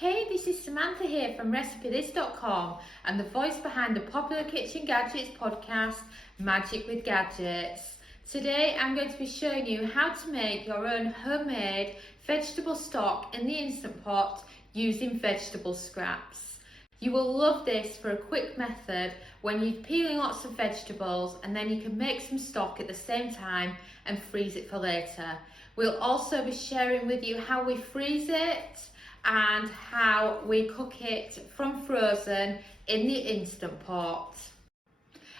Hey, this is Samantha here from RecipeThis.com and the voice behind the popular Kitchen Gadgets podcast, Magic with Gadgets. Today I'm going to be showing you how to make your own homemade vegetable stock in the Instant Pot using vegetable scraps. You will love this for a quick method when you're peeling lots of vegetables, and then you can make some stock at the same time and freeze it for later. We'll also be sharing with you how we freeze it and how we cook it from frozen in the Instant Pot.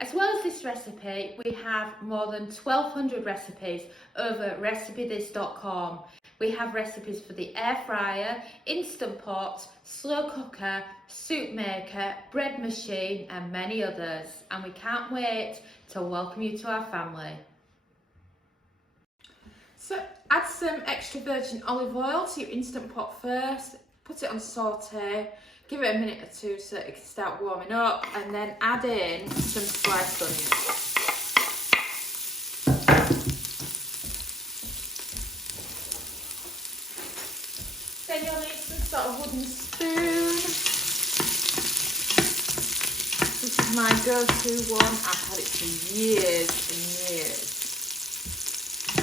As well as this recipe, we have more than 1,200 recipes over RecipeThis.com. We have recipes for the air fryer, Instant Pot, slow cooker, soup maker, bread machine and many others. And we can't wait to welcome you to our family. So add some extra virgin olive oil to your Instant Pot first, put it on saute, give it a minute or two so it can start warming up, and then add in some sliced onions. Then you'll need some sort of wooden spoon. This is my go-to one, I've had it for years and years.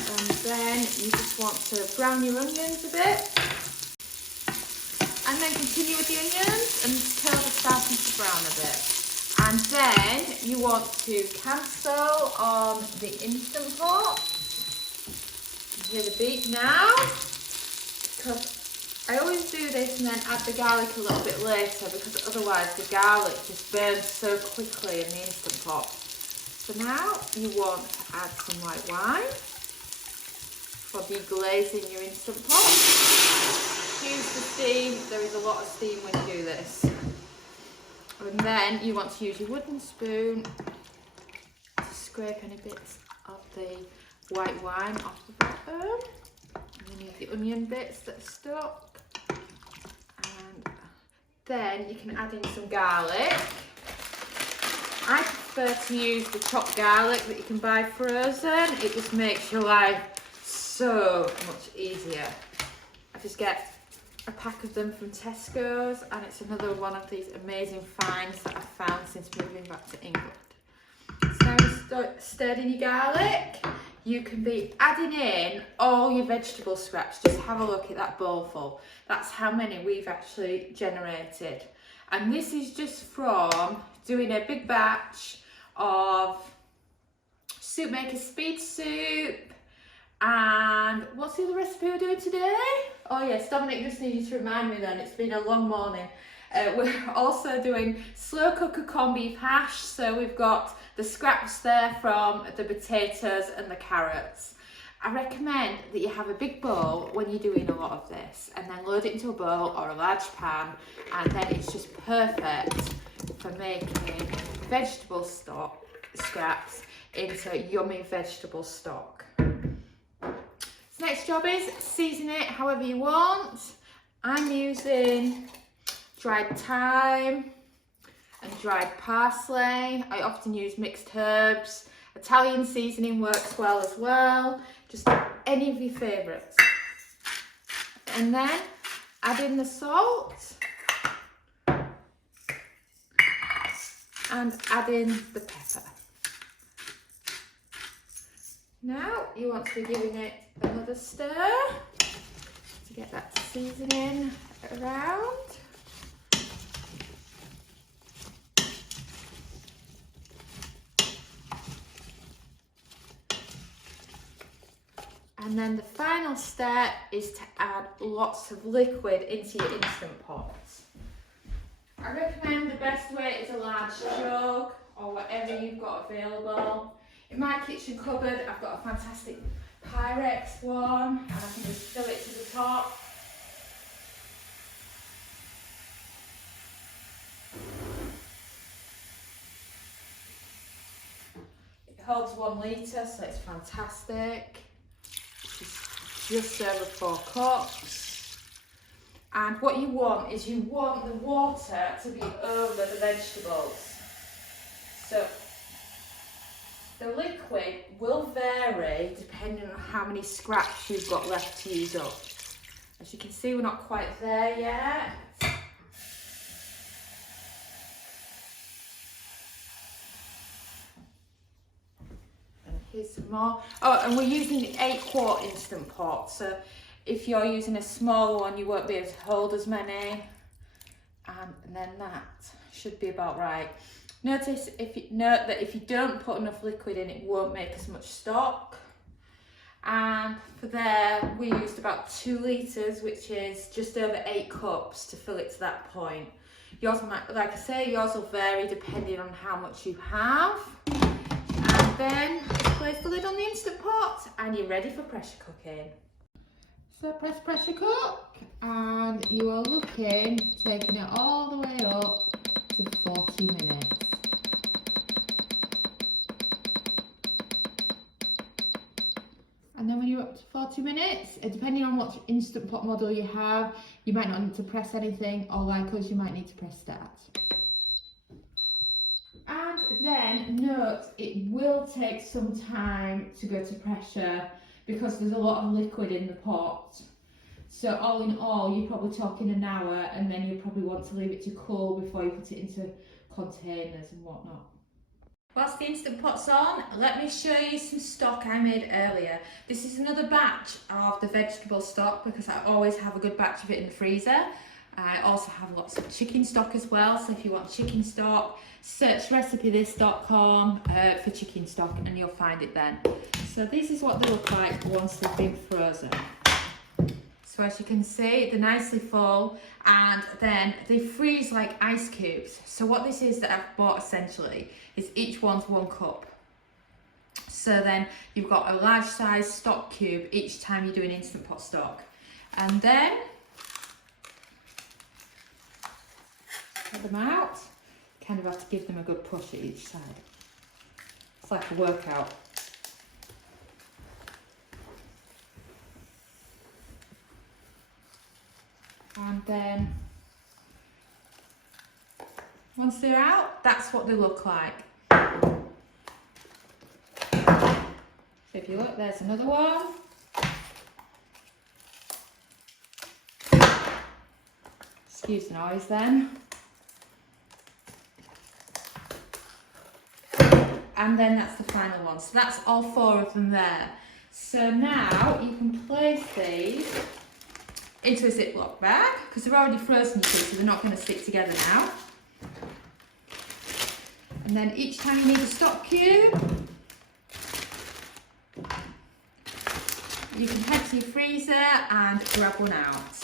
And then you just want to brown your onions a bit, and then continue with the onions until they're starting to brown a bit. And then you want to cancel on the Instant Pot. You hear the beep now, because I always do this and then add the garlic a little bit later, because otherwise the garlic just burns so quickly in the Instant Pot. So now you want to add some white wine for deglazing your Instant Pot. Use the steam, there is a lot of steam when you do this. And then you want to use your wooden spoon to scrape any bits of the white wine off the bottom. And then you have the onion bits that are stuck. And then you can add in some garlic. I prefer to use the chopped garlic that you can buy frozen. It just makes your life so much easier. I just get a pack of them from Tesco's, and it's another one of these amazing finds that I've found since moving back to England. So now you've stirred in your garlic, you can be adding in all your vegetable scraps. Just have a look at that bowl full. That's how many we've actually generated. And this is just from doing a big batch of soup maker speed soup. And what's the other recipe we're doing today? Oh yes, Dominic just needed to remind me then, it's been a long morning. We're also doing slow cooker corned beef hash, so we've got the scraps there from the potatoes and the carrots. I recommend that you have a big bowl when you're doing a lot of this, and then load it into a bowl or a large pan, and then it's just perfect for making vegetable stock scraps into yummy vegetable stock. Next job is season it however you want. I'm using dried thyme and dried parsley. I often use mixed herbs. Italian seasoning works well as well. Just any of your favourites. And then add in the salt and add in the pepper. Now you want to be giving it another stir to get that seasoning around. And then the final step is to add lots of liquid into your Instant Pot. I recommend the best way is a large jug or whatever you've got available. In my kitchen cupboard, I've got a fantastic Pyrex one, and I can just fill it to the top. It holds 1 litre, so it's fantastic. Just over 4 cups. And what you want is you want the water to be over the vegetables. So the liquid will vary depending on how many scraps you've got left to use up. As you can see, we're not quite there yet. some more. Oh, and we're using the 8-quart Instant Pot, so if you're using a smaller one, you won't be able to hold as many. And then that should be about right. Note that if you don't put enough liquid in, it won't make as much stock. And for there, we used about 2 litres, which is just over 8 cups to fill it to that point. Yours might, like I say, yours will vary depending on how much you have. And then place the lid on the Instant Pot and you're ready for pressure cooking. So press pressure cook and you are looking, taking it all the way up to 40 minutes. And then when you're up to 40 minutes, depending on what Instant Pot model you have, you might not need to press anything, or like us, you might need to press start. And then note, it will take some time to go to pressure because there's a lot of liquid in the pot. So all in all, you're probably talking an hour, and then you probably want to leave it to cool before you put it into containers and whatnot. Whilst the Instant Pot's on, let me show you some stock I made earlier. This is another batch of the vegetable stock because I always have a good batch of it in the freezer. I also have lots of chicken stock as well, so if you want chicken stock, search recipethis.com for chicken stock and you'll find it then. So this is what they look like once they've been frozen. So as you can see, they're nicely full and then they freeze like ice cubes. So what this is that I've bought essentially is each one's 1 cup. So then you've got a large size stock cube each time you do an Instant Pot stock. And then get them out. Kind of have to give them a good push at each side. It's like a workout. And then once they're out, that's what they look like. So if you look, there's another one. Excuse the noise then. And then that's the final one. So that's all 4 of them there. So now you can place these into a Ziploc bag because they're already frozen, you see, so they're not going to stick together now. And then each time you need a stock cube, you can head to your freezer and grab one out.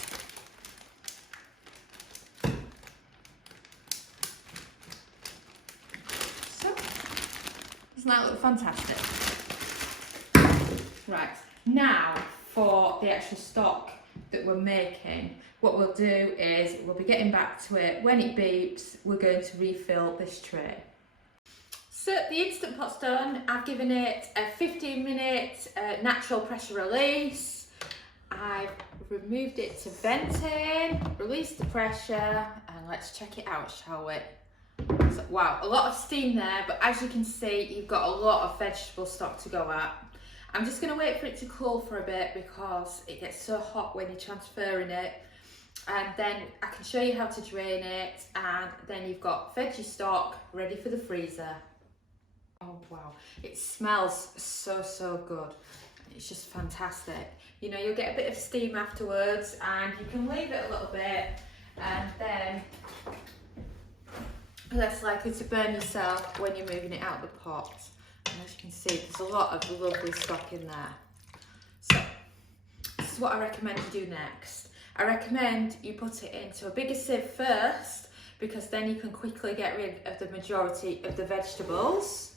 So, doesn't that look fantastic? Right, now for the extra stock that we're making, what we'll do is we'll be getting back to it. When it beeps, we're going to refill this tray. So the Instant Pot's done. I've given it a 15-minute natural pressure release. I've removed it to venting, released the pressure, and let's check it out, shall we? So, wow, a lot of steam there, but as you can see, you've got a lot of vegetable stock to go at. I'm just going to wait for it to cool for a bit because it gets so hot when you're transferring it. And then I can show you how to drain it, and then you've got veggie stock ready for the freezer. Oh wow, it smells so good. It's just fantastic. You know, you'll get a bit of steam afterwards and you can leave it a little bit and then less likely to burn yourself when you're moving it out of the pot. And as you can see, there's a lot of lovely stock in there. So this is what I recommend you do next. I recommend you put it into a bigger sieve first because then you can quickly get rid of the majority of the vegetables.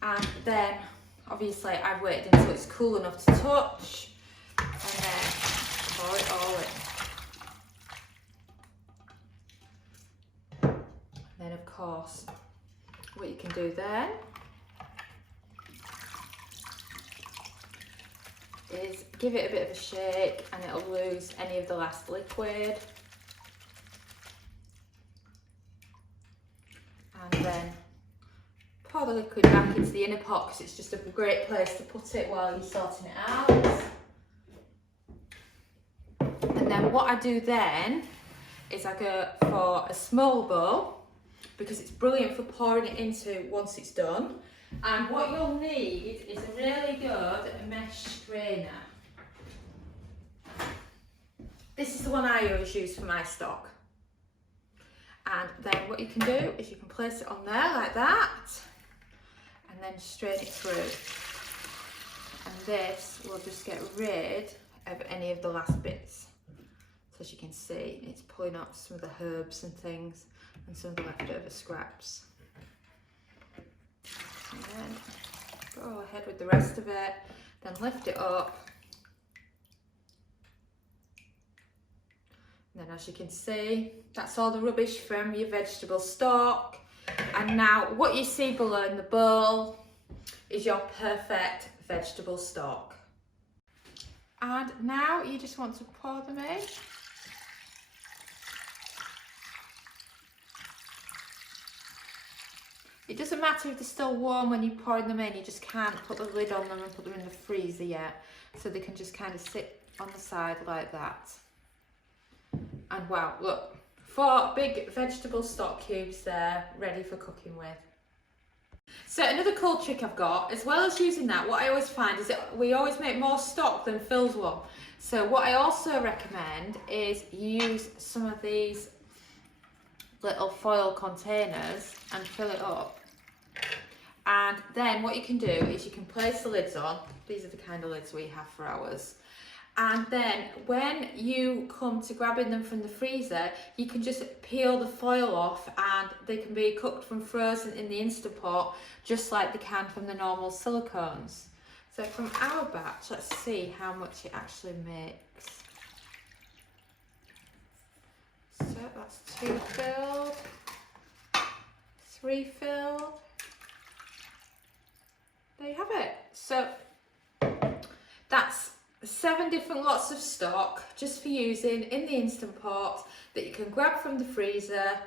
And then obviously I've waited until it's cool enough to touch and then pour it all in. Then of course what you can do then is give it a bit of a shake and it'll lose any of the last liquid. And then pour the liquid back into the inner pot because it's just a great place to put it while you're sorting it out. And then what I do then is I go for a small bowl because it's brilliant for pouring it into once it's done. And what you'll need is a really good mesh strainer. This is the one I always use for my stock. And then what you can do is you can place it on there like that, and then strain it through. And this will just get rid of any of the last bits. So as you can see, it's pulling up some of the herbs and things and some of the leftover scraps. And then go ahead with the rest of it, then lift it up. And then as you can see, that's all the rubbish from your vegetable stock. And now what you see below in the bowl is your perfect vegetable stock. And now you just want to pour them in. It doesn't matter if they're still warm when you're pouring them in, you just can't put the lid on them and put them in the freezer yet. So they can just kind of sit on the side like that. And wow, look, 4 big vegetable stock cubes there, ready for cooking with. So another cool trick I've got, as well as using that, what I always find is that we always make more stock than fills one. So what I also recommend is you use some of these little foil containers and fill it up. And then what you can do is you can place the lids on. These are the kind of lids we have for ours. And then when you come to grabbing them from the freezer, you can just peel the foil off and they can be cooked from frozen in the Instant Pot, just like they can from the normal silicones. So from our batch, let's see how much it actually makes. So that's 2 filled, 3 filled. There you have it. So that's 7 different lots of stock just for using in the Instant Pot that you can grab from the freezer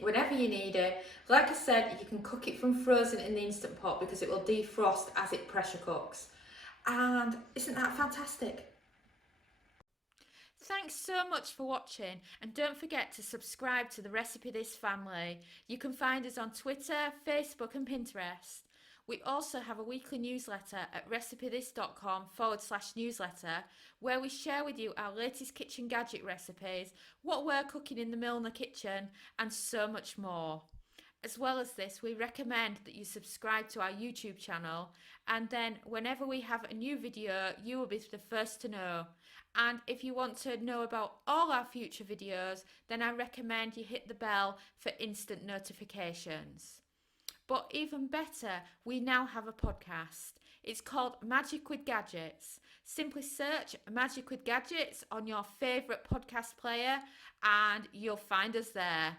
whenever you need it. Like I said, you can cook it from frozen in the Instant Pot because it will defrost as it pressure cooks. And isn't that fantastic? Thanks so much for watching, and don't forget to subscribe to the Recipe This family. You can find us on Twitter, Facebook and Pinterest. We also have a weekly newsletter at recipethis.com/newsletter, where we share with you our latest kitchen gadget recipes, what we're cooking in the Milner kitchen, and so much more. As well as this, we recommend that you subscribe to our YouTube channel, and then whenever we have a new video, you will be the first to know. And if you want to know about all our future videos, then I recommend you hit the bell for instant notifications. But even better, we now have a podcast. It's called Magic with Gadgets. Simply search Magic with Gadgets on your favourite podcast player and you'll find us there.